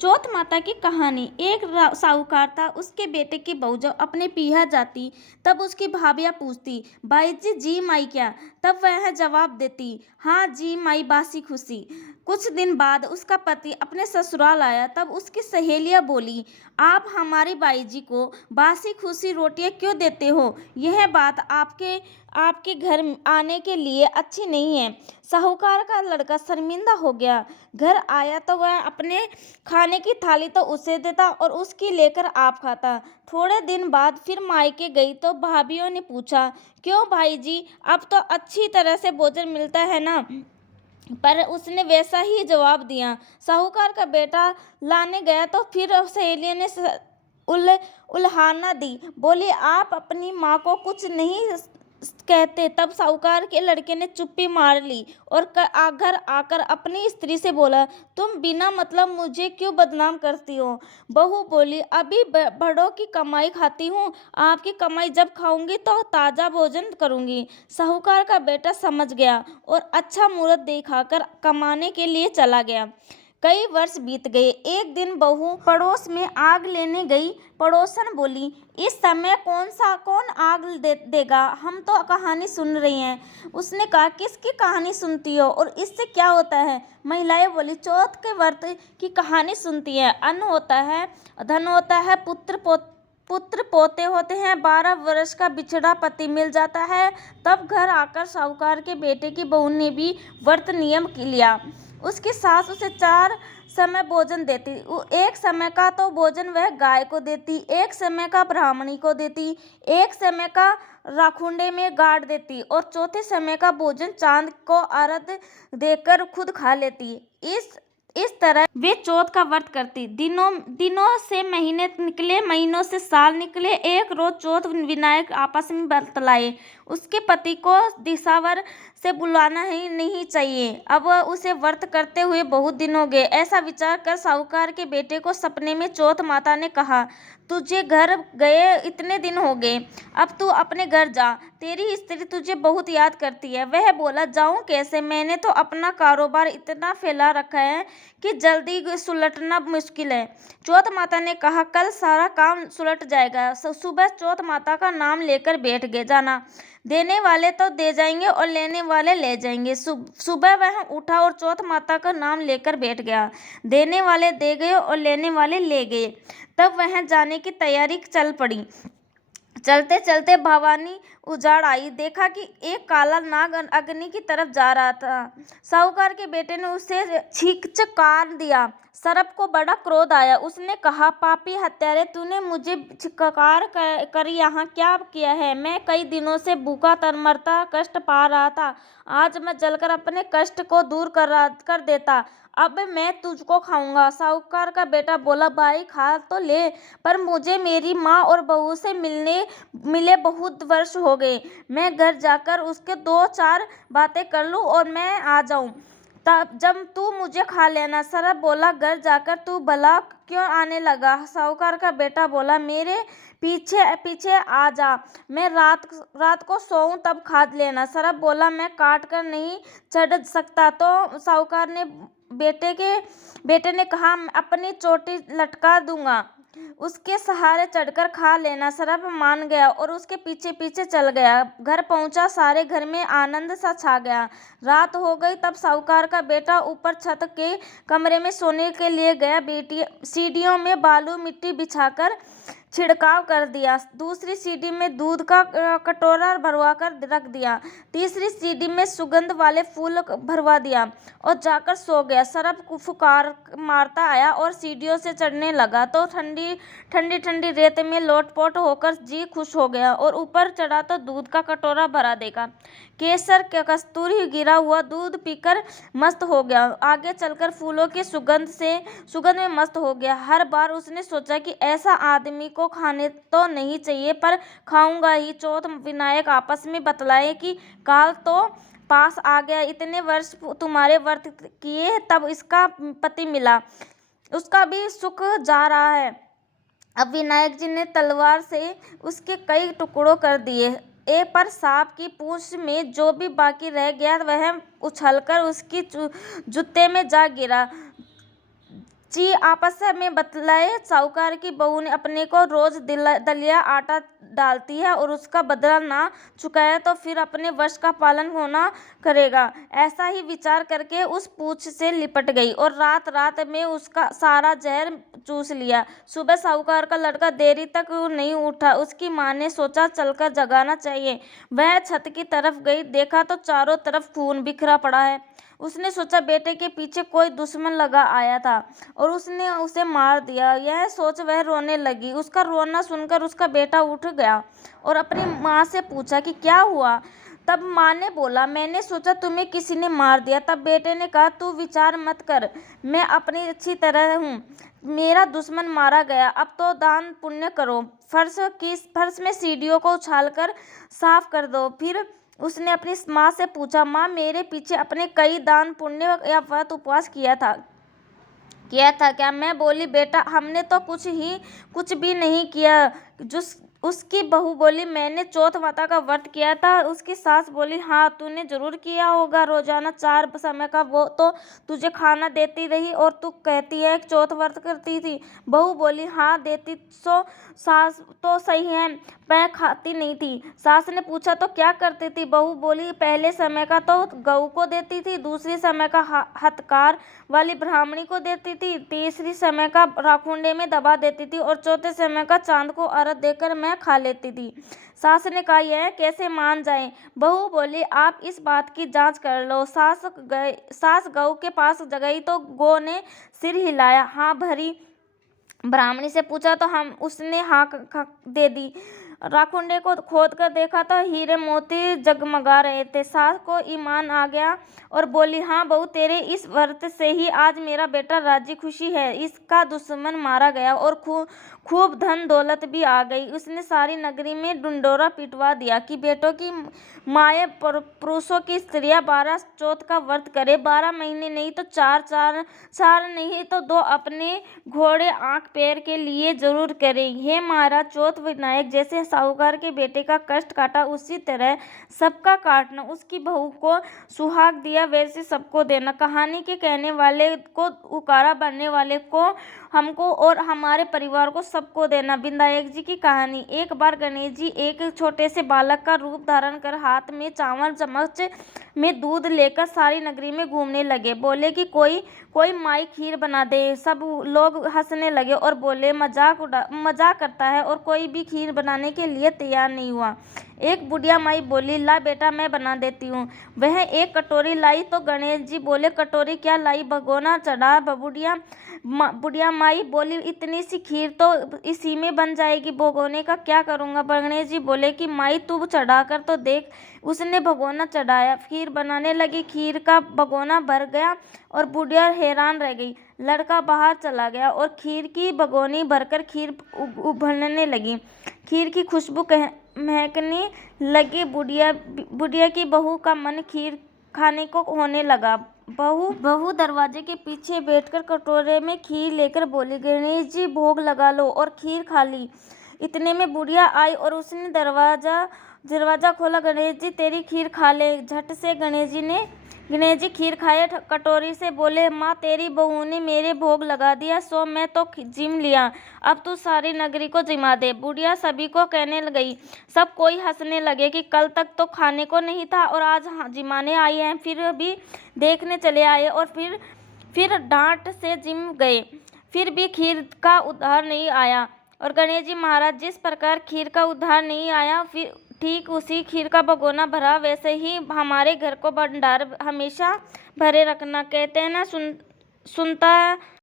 चौथ माता की कहानी। एक साहूकार था, उसके बेटे की बहू जब अपने पीहा जाती तब उसकी भाभियां पूछती, भाई जी जी माई क्या? तब वह जवाब देती, हाँ जी माई बासी खुशी। कुछ दिन बाद उसका पति अपने ससुराल आया, तब उसकी सहेलियां बोली, आप हमारी बाई जी को बासी खुशी रोटियां क्यों देते हो? यह बात आपके आपके घर आने के लिए अच्छी नहीं है। साहूकार का लड़का शर्मिंदा हो गया। घर आया तो वह अपने खाने की थाली तो उसे देता और उसकी लेकर आप खाता। थोड़े दिन बाद फिर मायके गई तो भाभीियों ने पूछा, क्यों भाई जी, अब तो अच्छी तरह से भोजन मिलता है ना? पर उसने वैसा ही जवाब दिया। साहूकार का बेटा लाने गया तो फिर सहेलियों ने उल उल्हाना दी, बोली आप अपनी माँ को कुछ नहीं कहते। तब साहूकार के लड़के ने चुप्पी मार ली और घर आकर अपनी स्त्री से बोला, तुम बिना मतलब मुझे क्यों बदनाम करती हो? बहू बोली, अभी बड़ों की कमाई खाती हूँ, आपकी कमाई जब खाऊंगी तो ताज़ा भोजन करूंगी। साहूकार का बेटा समझ गया और अच्छा मुहूर्त दिखाकर कमाने के लिए चला गया। कई वर्ष बीत गए। एक दिन बहू पड़ोस में आग लेने गई। पड़ोसन बोली, इस समय कौन आग देगा? हम तो कहानी सुन रही हैं। उसने कहा, किसकी कहानी सुनती हो और इससे क्या होता है? महिलाएं बोली, चौथ के व्रत की कहानी सुनती है। अन्न होता है, धन होता है, पुत्र पोते होते हैं, 12 वर्ष का बिछड़ा पति मिल जाता है। तब घर आकर साहूकार के बेटे की बहू ने भी व्रत नियम लिया। उसकी सास उसे 4 समय भोजन देती। एक समय का तो भोजन वह गाय को देती, एक समय का ब्राह्मणी को देती, एक समय का राखुंडे में गाड़ देती और चौथे समय का भोजन चांद को अर्घ देकर खुद खा लेती। इस तरह वे चौथ का व्रत करती। दिनों से महीने निकले, महीनों से साल निकले। एक रोज चौथ विनायक आपस में बतलाए, उसके पति को दिसावर से बुलाना ही नहीं चाहिए। अब उसे व्रत करते हुए बहुत दिन हो गए। ऐसा विचार कर साहूकार के बेटे को सपने में चौथ माता ने कहा, तुझे घर गए इतने दिन हो गए, अब तू अपने घर जा, तेरी स्त्री तुझे बहुत याद करती है। वह बोला, जाऊं कैसे? मैंने तो अपना कारोबार इतना फैला रखा है कि जल्दी सुलटना मुश्किल है। चौथ माता ने कहा, कल सारा काम सुलट जाएगा। सुबह चौथ माता का नाम लेकर बैठ गए जाना। देने वाले तो दे जाएंगे और लेने वाले ले जाएंगे। सुबह वह उठा और चौथ माता का नाम लेकर बैठ गया। देने वाले दे गए और लेने वाले ले गए। तब वह जाने की तैयारी चल पड़ी। चलते चलते भवानी उजाड़ आई। देखा कि एक काला नाग अग्नि की तरफ जा रहा था। साहूकार के बेटे ने उसे छिकचकार दिया। सर्प को बड़ा क्रोध आया। उसने कहा, पापी हत्यारे, तूने मुझे छिक्कार कर यहाँ क्या किया है? मैं कई दिनों से भूखा मरता कष्ट पा रहा था। आज मैं जलकर अपने कष्ट को दूर कर देता। अब मैं तुझको खाऊंगा। साहूकार का बेटा बोला, भाई खा तो ले, पर मुझे मेरी माँ और बहू से मिले बहुत वर्ष हो गए। मैं घर जाकर उसके 2-4 बातें कर लूं और मैं आ जाऊं, तब जब तू मुझे खा लेना। सर्प बोला, घर जाकर तू भला क्यों आने लगा? साहूकार का बेटा बोला, मेरे पीछे पीछे आ जा, मैं रात को सोऊं तब खा लेना। सर्प बोला, मैं काट कर नहीं चढ़ सकता। तो साहूकार ने बेटे ने कहा, अपनी चोटी लटका दूंगा, उसके सहारे चढ़कर खा लेना। सर्प मान गया और उसके पीछे पीछे चल गया। घर पहुंचा, सारे घर में आनंद सा छा गया। रात हो गई। तब साहूकार का बेटा ऊपर छत के कमरे में सोने के लिए गया। सीढ़ियों में बालू मिट्टी बिछाकर छिड़काव कर दिया। दूसरी सीढ़ी में दूध का कटोरा भरवा कर रख दिया। तीसरी सीढ़ी में सुगंध वाले फूल भरवा दिया और जाकर सो गया। सर्प फुकार मारता आया और सीढ़ियों से चढ़ने लगा तो ठंडी ठंडी रेत में लोटपोट होकर जी खुश हो गया और ऊपर चढ़ा तो दूध का कटोरा भरा देखा। केसर कस्तूरी गिरा हुआ दूध पीकर मस्त हो गया। आगे चलकर फूलों की सुगंध में मस्त हो गया। हर बार उसने सोचा कि ऐसा आदमी को खाने तो नहीं चाहिए, पर खाऊंगा ही। चौथ विनायक आपस में बतलाए कि काल तो पास आ गया, इतने वर्ष तुम्हारे व्रत किए तब इसका पति मिला, उसका भी सुख जा रहा है। अब विनायक जी ने तलवार से उसके कई टुकड़ों कर दिए। पर सांप की पूंछ में जो भी बाकी रह गया वह उछलकर उसकी जूते में जा गिरा। जी आपस में बतलाए। साहूकार की बहू ने अपने को रोज दलिया आटा डालती है और उसका बदला ना चुकाया तो फिर अपने वश का पालन होना करेगा। ऐसा ही विचार करके उस पूछ से लिपट गई और रात रात में उसका सारा जहर चूस लिया। सुबह साहूकार का लड़का देरी तक नहीं उठा। उसकी माँ ने सोचा चलकर जगाना चाहिए। वह छत की तरफ गई, देखा तो चारों तरफ खून बिखरा पड़ा है। उसने सोचा बेटे के पीछे कोई दुश्मन लगा आया था और उसने उसे मार दिया। यह सोच वह रोने लगी। उसका रोना सुनकर उसका बेटा उठ गया और अपनी माँ से पूछा कि क्या हुआ। तब माँ ने बोला, मैंने सोचा तुम्हें किसी ने मार दिया। तब बेटे ने कहा, तू विचार मत कर, मैं अपनी अच्छी तरह हूँ। मेरा दुश्मन मारा गया, अब तो दान पुण्य करो। फर्श में सीढ़ियों को उछालकर साफ कर दो। फिर उसने अपनी माँ से पूछा, माँ मेरे पीछे अपने कई दान पुण्य या व्रत उपवास किया था क्या। मैं बोली, बेटा हमने तो कुछ भी नहीं किया। उसकी बहू बोली, मैंने चौथ माता का व्रत किया था। उसकी सास बोली, हाँ तूने जरूर किया होगा, रोजाना 4 समय का वो तो तुझे खाना देती रही और तू कहती है चौथ व्रत करती थी। बहू बोली, हाँ देती सो सास तो सही है, मैं खाती नहीं थी। सास ने पूछा, तो क्या करती थी। बहू बोली, पहले समय का तो गऊ को देती थी, दूसरी समय का हथकार वाली ब्राह्मणी को देती थी, तीसरी समय का राखुंडे में दबा देती थी और चौथे समय का चांद को अर्घ देकर मैं खा लेती थी। सास ने कहा, यह कैसे मान जाए। बहू बोली, आप इस बात की जांच कर लो। सास गऊ के पास गई तो गौ ने सिर हिलाया, हाँ भरी। ब्राह्मणी से पूछा तो उसने हाँ दे दी। राखुंडे को खोद कर देखा तो हीरे मोती जगमगा रहे थे। सास को ईमान आ गया और बोली, हाँ बहू तेरे इस व्रत से ही आज मेरा बेटा राजी खुशी है। इसका दुश्मन मारा गया और खूब धन दौलत भी आ गई। उसने सारी नगरी में ढिंढोरा पिटवा दिया कि बेटों की माएँ पुरुषों की स्त्रियाँ 12 चौथ का व्रत करे, 12 महीने नहीं तो चार नहीं तो 2 अपने घोड़े आंख पैर के लिए जरूर करे। हे महाराज, चौथ विनायक जैसे साहूकार के बेटे का कष्ट काटा उसी तरह सबका काटना। उसकी बहू को सुहाग दिया वैसे सबको देना। कहानी के कहने वाले को, उकारा बनने वाले को, हमको और हमारे परिवार को सबको देना। विनायक जी की कहानी। एक बार गणेश जी एक छोटे से बालक का रूप धारण कर हाथ में चावल चम्मच में दूध लेकर सारी नगरी में घूमने लगे। बोले कि कोई माई खीर बना दे। सब लोग हंसने लगे और बोले मजाक करता है और कोई भी खीर बनाने के लिए तैयार नहीं हुआ। एक बुढ़िया माई बोली, ला बेटा मैं बना देती हूँ। वह एक कटोरी लाई तो गणेश जी बोले, कटोरी क्या लाई, भगोना चढ़ा। बुढ़िया माई बोली, इतनी सी खीर तो इसी में बन जाएगी, भगोने का क्या करूँगा। गणेश जी बोले कि माई तू चढ़ा कर तो देख। उसने भगोना चढ़ाया, खीर बनाने लगी। खीर का भगोना भर गया और बुढ़िया हैरान रह गई। लड़का बाहर चला गया और खीर की भगोनी भरकर खीर उबलने लगी। खीर की खुशबू महकने लगी। बुढ़िया की बहू का मन खीर खाने को होने लगा। बहू दरवाजे के पीछे बैठकर कटोरे में खीर लेकर बोली, गणेश जी भोग लगा लो, और खीर खा ली। इतने में बुढ़िया आई और उसने दरवाजा खोला। गणेश जी तेरी खीर खा ले। झट से गणेश जी खीर खाए। कटोरी से बोले, माँ तेरी बहू ने मेरे भोग लगा दिया सो मैं तो जिम लिया, अब तू सारी नगरी को जिमा दे। बुढ़िया सभी को कहने गई। सब कोई हंसने लगे कि कल तक तो खाने को नहीं था और आज जिमाने आई है। फिर भी देखने चले आए और फिर डांट से जिम गए। फिर भी खीर का उद्धार नहीं आया। और गणेश जी महाराज, जिस प्रकार खीर का उद्धार नहीं आया, फिर ठीक उसी खीर का भगोना भरा, वैसे ही हमारे घर को भंडार हमेशा भरे रखना। कहते हैं ना, सुनता